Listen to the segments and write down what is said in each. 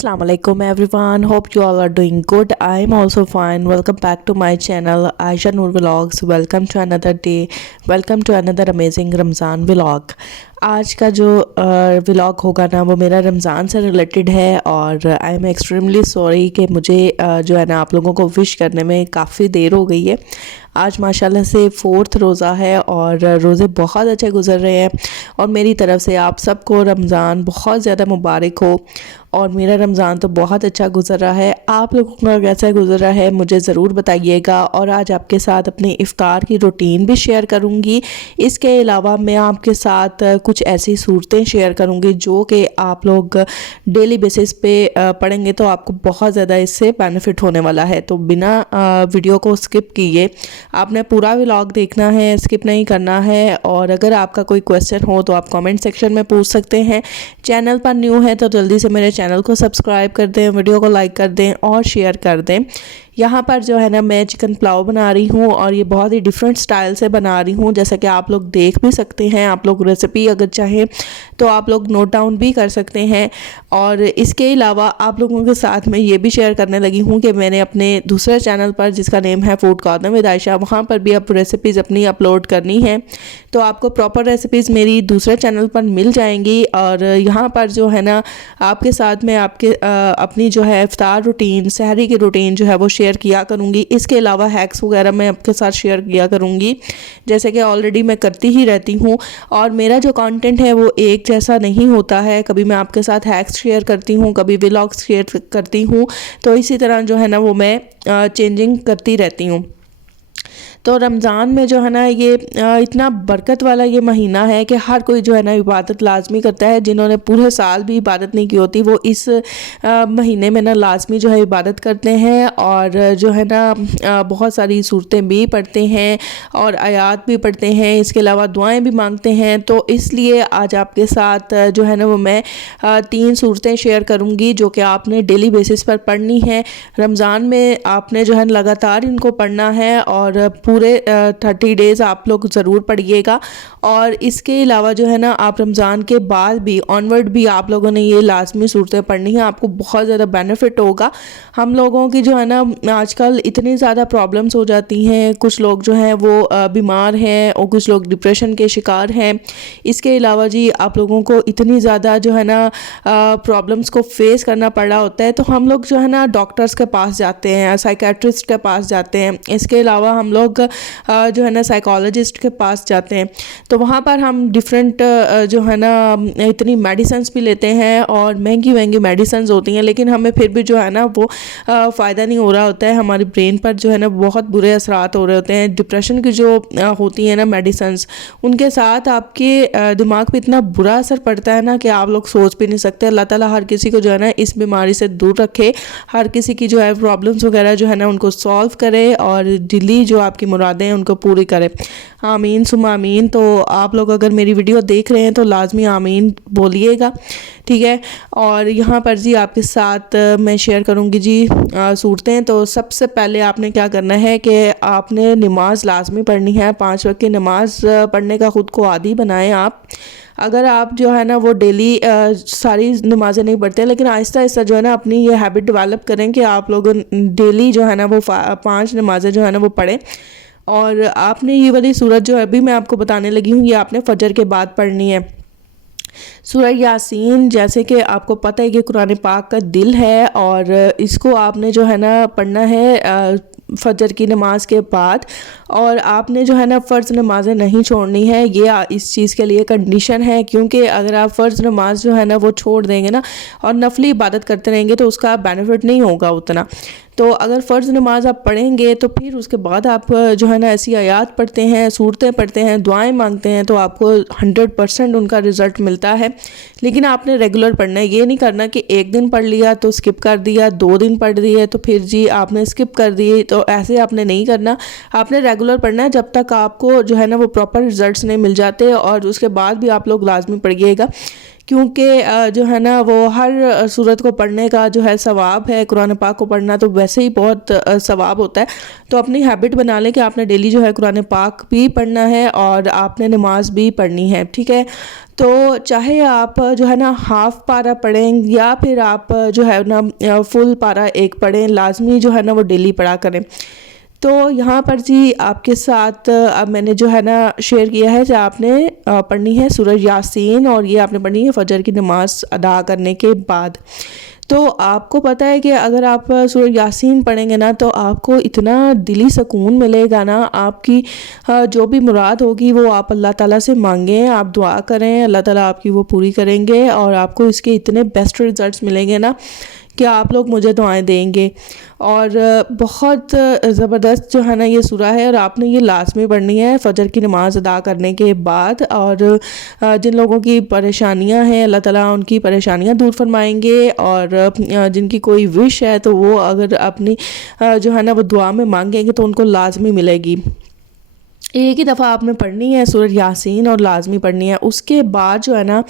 Assalamu alaikum everyone. Hope you all are doing good. I am also fine. Welcome back to my channel Aisha Noor Vlogs. Welcome to another day. Welcome to another amazing Ramzan vlog. आज का जो vlog होगा ना वो मेरा रमज़ान से related है और आई एम एक्सट्रीमली सॉरी कि मुझे जो है ना आप लोगों को विश करने में काफ़ी देर हो गई है। आज माशाल्लाह से 4th रोज़ा है और रोज़े बहुत अच्छे गुजर रहे हैं और मेरी तरफ़ से आप सबको रमज़ान बहुत ज़्यादा मुबारक हो। और मेरा रमज़ान तो बहुत अच्छा गुजर रहा है, आप लोगों का कैसा गुजर रहा है मुझे ज़रूर बताइएगा। और आज आपके साथ अपनी इफ़्तार की रूटीन भी शेयर करूँगी। इसके अलावा मैं आपके साथ कुछ ऐसी सूरतें शेयर करूँगी जो कि आप लोग डेली बेसिस पे पढ़ेंगे तो आपको बहुत ज़्यादा इससे बेनिफिट होने वाला है। तो बिना वीडियो को स्किप किए आपने पूरा व्लॉग देखना है, स्किप नहीं करना है। और अगर आपका कोई क्वेश्चन हो तो आप कमेंट सेक्शन में पूछ सकते हैं। चैनल पर न्यू है तो जल्दी से मेरे चैनल को सब्सक्राइब कर दें, वीडियो को लाइक कर दें और शेयर कर दें। यहाँ पर जो है ना मैं चिकन पुलाव बना रही हूँ और ये बहुत ही डिफरेंट स्टाइल से बना रही हूँ, जैसा कि आप लोग देख भी सकते हैं। आप लोग रेसिपी अगर चाहें तो आप लोग नोट डाउन भी कर सकते हैं। और इसके अलावा आप लोगों के साथ मैं ये भी शेयर करने लगी हूँ कि मैंने अपने दूसरे चैनल पर जिसका नेम है फूड कॉर्नर विद आयशा, वहाँ पर भी अब रेसिपीज़ अपनी अपलोड करनी है तो आपको प्रॉपर रेसिपीज़ मेरी दूसरे चैनल पर मिल जाएंगी। और यहाँ पर जो है ना आपके साथ में आपके अपनी जो है इफ्तार रूटीन, सहरी की रूटीन जो है वो शेयर किया करूँगी। इसके अलावा हैक्स वगैरह मैं आपके साथ शेयर किया करूँगी, जैसे कि ऑलरेडी मैं करती ही रहती हूँ। और मेरा जो कंटेंट है वो एक जैसा नहीं होता है, कभी मैं आपके साथ हैक्स शेयर करती हूँ, कभी व्लॉग्स शेयर करती हूँ, तो इसी तरह जो है ना वो मैं चेंजिंग करती रहती हूँ। तो रमज़ान में जो है ना ये इतना बरकत वाला ये महीना है कि हर कोई जो है ना इबादत लाजमी करता है। जिन्होंने पूरे साल भी इबादत नहीं की होती वो इस महीने में ना लाजमी जो है इबादत करते हैं और जो है ना बहुत सारी सूरतें भी पढ़ते हैं और आयात भी पढ़ते हैं। इसके अलावा दुआएं भी मांगते हैं। तो इसलिए आज आपके साथ जो है ना वो मैं 3 सूरतें शेयर करूँगी जो कि आपने डेली बेसिस पर पढ़नी है। रमज़ान में आपने जो है लगातार इनको पढ़ना है और पूरे 30 डेज़ आप लोग ज़रूर पढ़िएगा। और इसके अलावा जो है ना आप रमज़ान के बाद भी ऑनवर्ड भी आप लोगों ने ये लाजमी सूरतें पढ़नी है, आपको बहुत ज़्यादा बेनिफिट होगा। हम लोगों की जो है ना आजकल इतनी ज़्यादा प्रॉब्लम्स हो जाती हैं, कुछ लोग जो हैं वो बीमार हैं और कुछ लोग डिप्रेशन के शिकार हैं। इसके अलावा जी आप लोगों को इतनी ज़्यादा जो है ना प्रॉब्लम्स को फेस करना पड़ रहा होता है तो हम लोग जो है ना डॉक्टर्स के पास जाते हैं, साइकेट्रिस्ट के पास जाते हैं। इसके अलावा हम लोग जो है ना साइकोलॉजिस्ट के पास जाते हैं तो वहाँ पर हम डिफरेंट जो है ना इतनी मेडिसिन्स भी लेते हैं और महंगी महंगी मेडिसिन्स होती हैं, लेकिन हमें फिर भी जो है ना वो फ़ायदा नहीं हो रहा होता है। हमारे ब्रेन पर जो है ना बहुत बुरे असरात हो रहे होते हैं। डिप्रेशन की जो होती है ना मेडिसिन्स, उनके साथ आपके दिमाग पे इतना बुरा असर पड़ता है ना कि आप लोग सोच भी नहीं सकते। अल्लाह ताला हर किसी को जो है ना इस बीमारी से दूर रखे, हर किसी की जो है प्रॉब्लम्स वगैरह जो है ना उनको सॉल्व करे और दिल्ली जो आपकी मुरादें हैं उनको पूरी करें। आमीन सुमा आमीन। तो आप लोग अगर मेरी वीडियो देख रहे हैं तो लाजमी आमीन बोलिएगा, ठीक है। और यहाँ पर जी आपके साथ मैं शेयर करूँगी जी सूरतें। तो सबसे पहले आपने क्या करना है कि आपने नमाज लाजमी पढ़नी है। 5 वक्त की नमाज पढ़ने का ख़ुद को आदी बनाएं आप। अगर आप जो है ना वो डेली सारी नमाज़ें नहीं पढ़ते, लेकिन आहिस्ता आहिस्ता जो है ना अपनी ये हैबिट डेवलप करें कि आप लोग डेली जो है ना वो 5 नमाज़ें जो है ना वो पढ़ें। और आपने ये वाली सूरत जो अभी मैं आपको बताने लगी हूँ ये आपने फजर के बाद पढ़नी है। सूरह यासीन, जैसे कि आपको पता है कि कुरान पाक का दिल है और इसको आपने जो है ना पढ़ना है फजर की नमाज के बाद। और आपने जो है ना फ़र्ज़ नमाज़ें नहीं छोड़नी है। ये इस चीज़ के लिए कंडीशन है, क्योंकि अगर आप फ़र्ज़ नमाज जो है ना वो छोड़ देंगे ना और नफली इबादत करते रहेंगे तो उसका बेनिफिट नहीं होगा उतना। तो अगर फ़र्ज़ नमाज आप पढ़ेंगे तो फिर उसके बाद आप जो है ना ऐसी आयात पढ़ते हैं, सूरतें पढ़ते हैं, दुआएं मांगते हैं तो आपको 100% उनका रिज़ल्ट मिलता है। लेकिन आपने रेगुलर पढ़ना है, ये नहीं करना कि एक दिन पढ़ लिया तो स्किप कर दिया, 2 दिन पढ़ दिए तो फिर जी आपने स्किप कर दिए। तो ऐसे आपने नहीं करना, आपने रेगुलर पढ़ना है जब तक आपको जो है ना वो प्रॉपर रिज़ल्ट्स नहीं मिल जाते। और उसके बाद भी आप लोग लाजमी पढ़िएगा, क्योंकि जो है ना वो हर सूरत को पढ़ने का जो है सवाब है, कुरान पाक को पढ़ना तो वैसे ही बहुत सवाब होता है। तो अपनी हैबिट बना लें कि आपने डेली जो है कुरान पाक भी पढ़ना है और आपने नमाज भी पढ़नी है, ठीक है। तो चाहे आप जो है ना हाफ पारा पढ़ें या फिर आप जो है ना फुल पारा एक पढ़ें, लाजमी जो है ना वो डेली पढ़ा करें। तो यहाँ पर जी आपके साथ अब मैंने जो है ना शेयर किया है कि आपने पढ़नी है सूरह यासीन, और ये आपने पढ़नी है फजर की नमाज अदा करने के बाद। तो आपको पता है कि अगर आप सूरह यासीन पढ़ेंगे ना तो आपको इतना दिली सुकून मिलेगा ना, आपकी जो भी मुराद होगी वो आप अल्लाह ताला से मांगें, आप दुआ करें, अल्लाह ताला आपकी वो पूरी करेंगे और आपको इसके इतने बेस्ट रिजल्ट्स मिलेंगे ना कि आप लोग मुझे दुआएं देंगे। और बहुत ज़बरदस्त जो है ना ये सूरा है, और आपने ये लाजमी पढ़नी है फ़जर की नमाज़ अदा करने के बाद। और जिन लोगों की परेशानियां हैं अल्लाह ताला उनकी परेशानियां दूर फरमाएंगे, और जिनकी कोई विश है तो वो अगर अपनी जो है ना वो दुआ में मांगेंगे तो उनको लाजमी मिलेगी। एक ही दफ़ा आपने पढ़नी है सूरह यासीन और लाजमी पढ़नी है। उसके बाद जो है ना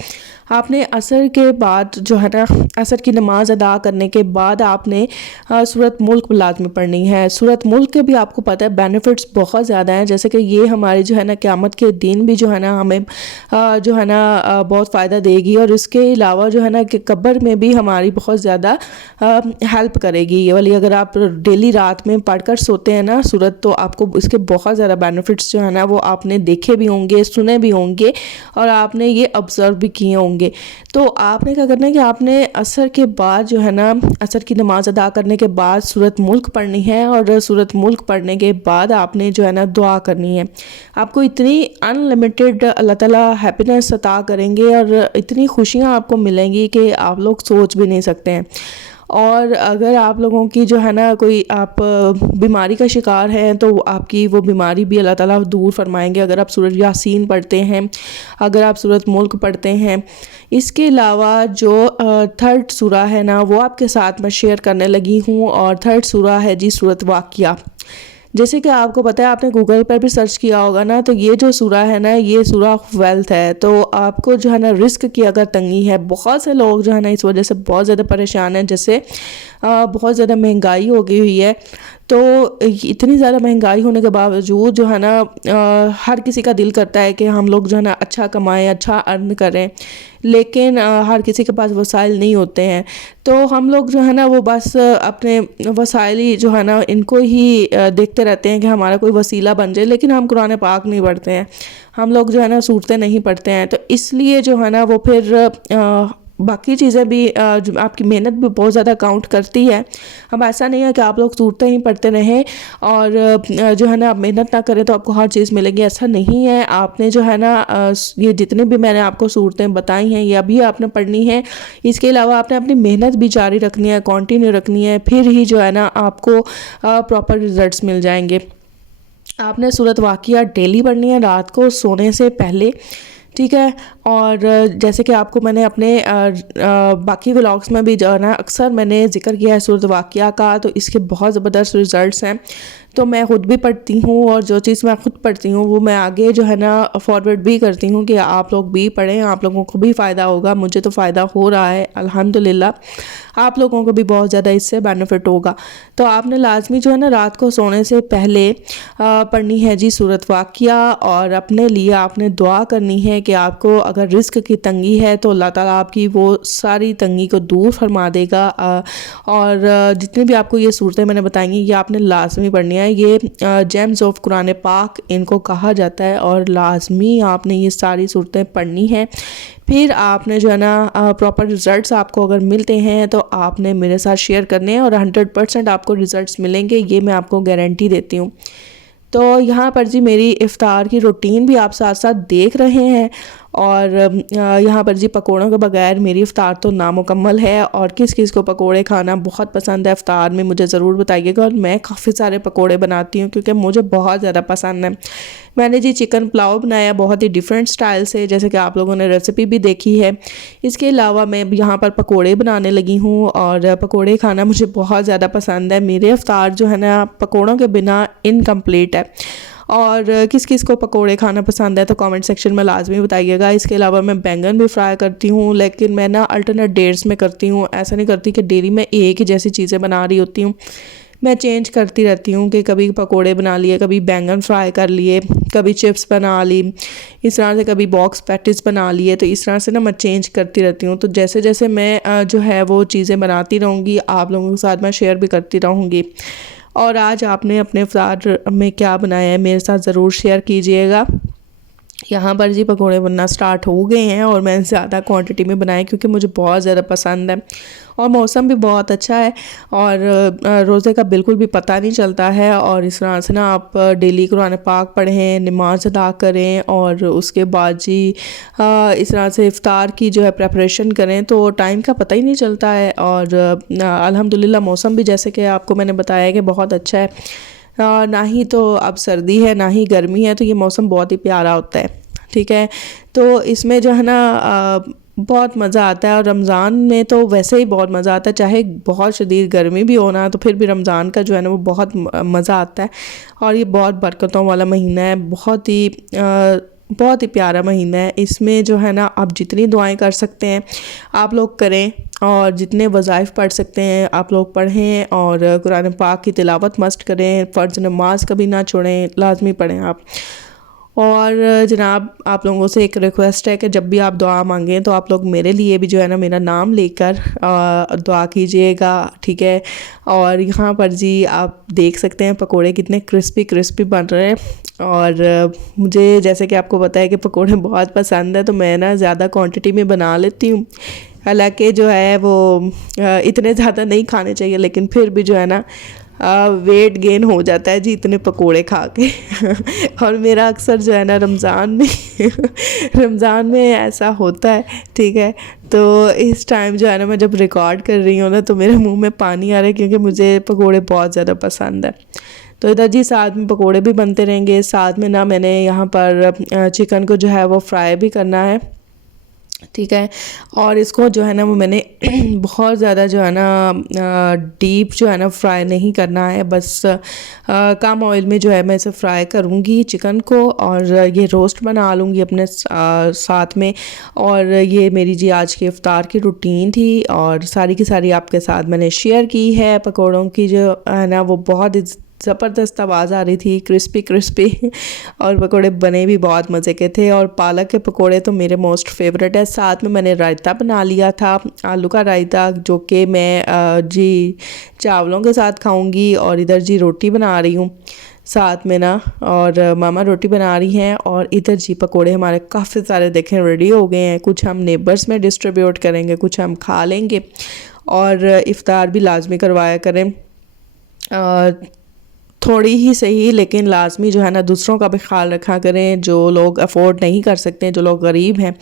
आपने असर के बाद जो है ना असर की नमाज़ अदा करने के बाद आपने सूरत मुल्क लाजमी पढ़नी है। सूरत मुल्क के भी आपको पता है बेनिफिट्स बहुत ज़्यादा हैं, जैसे कि ये हमारी जो है ना क़यामत के दिन भी जो है ना हमें जो है ना बहुत फ़ायदा देगी, और इसके अलावा जो है ना कि कब्र में भी हमारी बहुत ज़्यादा हेल्प करेगी ये वाली। अगर आप डेली रात में पढ़कर सोते हैं ना सूरत, तो आपको इसके बहुत ज़्यादा बेनिफिट्स जो है ना वो आपने देखे भी होंगे, सुने भी होंगे, और आपने ये ऑब्ज़र्व भी किए होंगे। तो आपने क्या करना है कि आपने असर के बाद जो है ना असर की नमाज अदा करने के बाद सूरत मुल्क पढ़नी है, और सूरत मुल्क पढ़ने के बाद आपने जो है ना दुआ करनी है। आपको इतनी अनलिमिटेड अल्लाह ताला हैप्पीनेस अता करेंगे और इतनी खुशियाँ आपको मिलेंगी कि आप लोग सोच भी नहीं सकते हैं। और अगर आप लोगों की जो है ना कोई आप बीमारी का शिकार हैं तो आपकी वो बीमारी भी अल्लाह ताला दूर फरमाएंगे अगर आप सूरह यासीन पढ़ते हैं, अगर आप सूरत मुल्क पढ़ते हैं। इसके अलावा जो थर्ड सूरा है ना वो आपके साथ मैं शेयर करने लगी हूँ, और थर्ड सूरा है जी सूरत वाक़िया। जैसे कि आपको पता है, आपने गूगल पर भी सर्च किया होगा ना, तो ये जो सूरा है ना ये सूरा वेल्थ है। तो आपको जो है ना रिस्क की अगर तंगी है, बहुत से लोग जो है ना इस वजह से बहुत ज़्यादा परेशान हैं, जैसे बहुत ज़्यादा महंगाई हो गई हुई है। तो इतनी ज़्यादा महंगाई होने के बावजूद जो है ना हर किसी का दिल करता है कि हम लोग जो है ना अच्छा कमाएं, अच्छा अर्न करें, लेकिन हर किसी के पास वसाइल नहीं होते हैं। तो हम लोग जो है ना वो बस अपने वसाइल ही जो है ना इनको ही देखते रहते हैं कि हमारा कोई वसीला बन जाए, लेकिन हम कुरान पाक नहीं पढ़ते हैं, हम लोग जो है ना सूरतें नहीं पढ़ते हैं। तो इसलिए जो है ना वो फिर बाकी चीज़ें भी जो आपकी मेहनत भी बहुत ज़्यादा काउंट करती है। अब ऐसा नहीं है कि आप लोग सूरतें ही पढ़ते रहें और जो है ना आप मेहनत ना करें तो आपको हर चीज़ मिलेगी, ऐसा नहीं है। आपने जो है ना ये जितनी भी मैंने आपको सूरतें बताई हैं ये अभी आपने पढ़नी है। इसके अलावा आपने अपनी मेहनत भी जारी रखनी है, कंटिन्यू रखनी है, फिर ही जो है ना आपको प्रॉपर रिजल्ट्स मिल जाएंगे। आपने सूरत वाक़िया डेली पढ़नी है रात को सोने से पहले, ठीक है। और जैसे कि आपको मैंने अपने बाकी व्लॉग्स में भी जो है ना अक्सर मैंने जिक्र किया है सूरत वाक़िया का, तो इसके बहुत ज़बरदस्त रिज़ल्ट्स हैं। तो मैं ख़ुद भी पढ़ती हूँ, और जो चीज़ मैं ख़ुद पढ़ती हूँ वो मैं आगे जो है ना फॉरवर्ड भी करती हूँ कि आप लोग भी पढ़ें, आप लोगों को भी फ़ायदा होगा। मुझे तो फ़ायदा हो रहा है अल्हम्दुलिल्लाह, आप लोगों को भी बहुत ज़्यादा इससे बेनिफिट होगा। तो आपने लाजमी जो है ना रात को सोने से पहले पढ़नी है जी सूरत वाक़िया, और अपने लिए आपने दुआ करनी है कि आपको अगर रिस्क की तंगी है तो अल्लाह ताला आपकी वो सारी तंगी को दूर फरमा देगा। और जितनी भी आपको ये सूरतें मैंने बताई ये आपने लाजमी पढ़नी है। ये जेम्स ऑफ कुरान पाक इनको कहा जाता है, और लाजमी आपने ये सारी सूरतें पढ़नी है। फिर आपने जो है ना प्रॉपर रिज़ल्ट्स आपको अगर मिलते हैं तो आपने मेरे साथ शेयर करने हैं, और 100% आपको रिज़ल्ट्स मिलेंगे, ये मैं आपको गारंटी देती हूँ। तो यहाँ पर जी मेरी इफ़्तार की रूटीन भी आप साथ साथ देख रहे हैं, और यहाँ पर जी पकोड़ों के बगैर मेरी इफ़्तार तो नामुकम्मल है। और किस किस को पकोड़े खाना बहुत पसंद है इफ़्तार में मुझे ज़रूर बताइएगा। और मैं काफ़ी सारे पकोड़े बनाती हूँ क्योंकि मुझे बहुत ज़्यादा पसंद है। मैंने जी चिकन पुलाव बनाया बहुत ही डिफरेंट स्टाइल से, जैसे कि आप लोगों ने रेसिपी भी देखी है। इसके अलावा मैं यहाँ पर पकोड़े बनाने लगी हूँ, और पकोड़े खाना मुझे बहुत ज़्यादा पसंद है। मेरे इफ़्तार जो है ना पकोड़ों के बिना इनकम्प्लीट है। और किस किस को पकोड़े खाना पसंद है तो कमेंट सेक्शन में लाजमी बताइएगा। इसके अलावा मैं बैंगन भी फ्राई करती हूँ, लेकिन मैं ना अल्टरनेट डेट्स में करती हूँ। ऐसा नहीं करती कि डेली मैं एक ही जैसी चीज़ें बना रही होती हूँ, मैं चेंज करती रहती हूँ कि कभी पकोड़े बना लिए, कभी बैंगन फ्राई कर लिए, कभी चिप्स बना ली, इस तरह से कभी बॉक्स पैटिस बना लिए। तो इस तरह से ना मैं चेंज करती रहती हूँ। तो जैसे जैसे मैं जो है वो चीज़ें बनाती रहूँगी, आप लोगों के साथ मैं शेयर भी करती रहूँगी। और आज आपने अपने इफ्तार में क्या बनाया है मेरे साथ ज़रूर शेयर कीजिएगा। यहाँ पर जी पकोड़े बनना स्टार्ट हो गए हैं और मैंने ज़्यादा क्वांटिटी में बनाए क्योंकि मुझे बहुत ज़्यादा पसंद है और मौसम भी बहुत अच्छा है और रोज़े का बिल्कुल भी पता नहीं चलता है। और इस तरह से ना आप डेली कुरान पाक पढ़ें, नमाज अदा करें और उसके बाद जी इस तरह से इफ़्तार की जो है प्रेपरेशन करें तो टाइम का पता ही नहीं चलता है। और अल्हम्दुलिल्लाह मौसम भी जैसे कि आपको मैंने बताया कि बहुत अच्छा है, ना ही तो अब सर्दी है ना ही गर्मी है, तो ये मौसम बहुत ही प्यारा होता है। ठीक है, तो इसमें जो है ना बहुत मज़ा आता है। और रमज़ान में तो वैसे ही बहुत मज़ा आता है, चाहे बहुत शदीद गर्मी भी हो ना तो फिर भी रमज़ान का जो है ना वो बहुत मज़ा आता है। और ये बहुत बरकतों वाला महीना है, बहुत ही प्यारा महीना है। इसमें जो है ना आप जितनी दुआएं कर सकते हैं आप लोग करें और जितने वज़ाइफ पढ़ सकते हैं आप लोग पढ़ें और कुरान पाक की तिलावत मस्त करें। फ़र्ज़ नमाज कभी ना छोड़ें, लाजमी पढ़ें आप। और जनाब आप लोगों से एक रिक्वेस्ट है कि जब भी आप दुआ मांगें तो आप लोग मेरे लिए भी जो है ना मेरा नाम लेकर दुआ कीजिएगा, ठीक है। और यहाँ पर जी आप देख सकते हैं पकोड़े कितने क्रिस्पी क्रिस्पी बन रहे हैं। और मुझे जैसे कि आपको पता है कि पकोड़े बहुत पसंद है तो मैं ना ज़्यादा क्वांटिटी में बना लेती हूँ। हालांकि जो है वो इतने ज़्यादा नहीं खाने चाहिए, लेकिन फिर भी जो है ना वेट गेन हो जाता है जी इतने पकोड़े खा के और मेरा अक्सर जो है ना रमज़ान में ऐसा होता है, ठीक है। तो इस टाइम जो है ना मैं जब रिकॉर्ड कर रही हूँ ना तो मेरे मुंह में पानी आ रहा है क्योंकि मुझे पकोड़े बहुत ज़्यादा पसंद है। तो इधर जी साथ में पकोड़े भी बनते रहेंगे, साथ में ना मैंने यहाँ पर चिकन को जो है वो फ्राई भी करना है, ठीक है। और इसको जो है ना वो मैंने बहुत ज़्यादा जो है ना डीप जो है ना फ्राई नहीं करना है, बस कम ऑयल में जो है मैं इसे फ्राई करूँगी चिकन को और ये रोस्ट बना लूँगी अपने साथ में। और ये मेरी जी आज की इफ्तार की रूटीन थी और सारी की सारी आपके साथ मैंने शेयर की है। पकौड़ों की जो है ना वो बहुत ज़बरदस्त आवाज़ आ रही थी, क्रिस्पी क्रिस्पी और पकोड़े बने भी बहुत मज़े के थे। और पालक के पकोड़े तो मेरे मोस्ट फेवरेट है। साथ में मैंने रायता बना लिया था, आलू का रायता, जो कि मैं जी चावलों के साथ खाऊंगी। और इधर जी रोटी बना रही हूँ साथ में ना, और मामा रोटी बना रही हैं। और इधर जी पकोड़े हमारे काफ़ी सारे देखें रेडी हो गए हैं, कुछ हम नेबर्स में डिस्ट्रीब्यूट करेंगे, कुछ हम खा लेंगे। और इफ़्तार भी लाजमी करवाया करें, थोड़ी ही सही लेकिन लाजमी जो है ना दूसरों का भी ख्याल रखा करें। जो लोग अफोर्ड नहीं कर सकते, जो लोग गरीब हैं,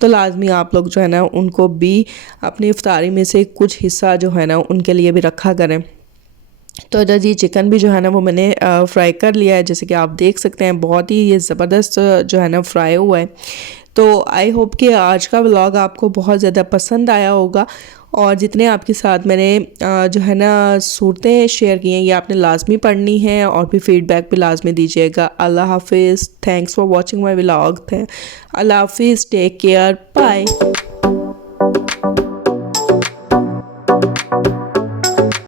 तो लाजमी आप लोग जो है ना उनको भी अपनी इफ्तारी में से कुछ हिस्सा जो है ना उनके लिए भी रखा करें। तो इधर जी चिकन भी जो है ना वो मैंने फ्राई कर लिया है, जैसे कि आप देख सकते हैं बहुत ही ये ज़बरदस्त जो है ना फ्राई हुआ है। तो आई होप कि आज का व्लॉग आपको बहुत ज़्यादा पसंद आया होगा और जितने आपके साथ मैंने जो है ना सूरतें शेयर की हैं ये आपने लाजमी पढ़नी है और भी फीडबैक भी लाजमी दीजिएगा। अल्लाह हाफिज़, thanks for watching my vlog. अल्लाह हाफिज़, टेक केयर, बाय।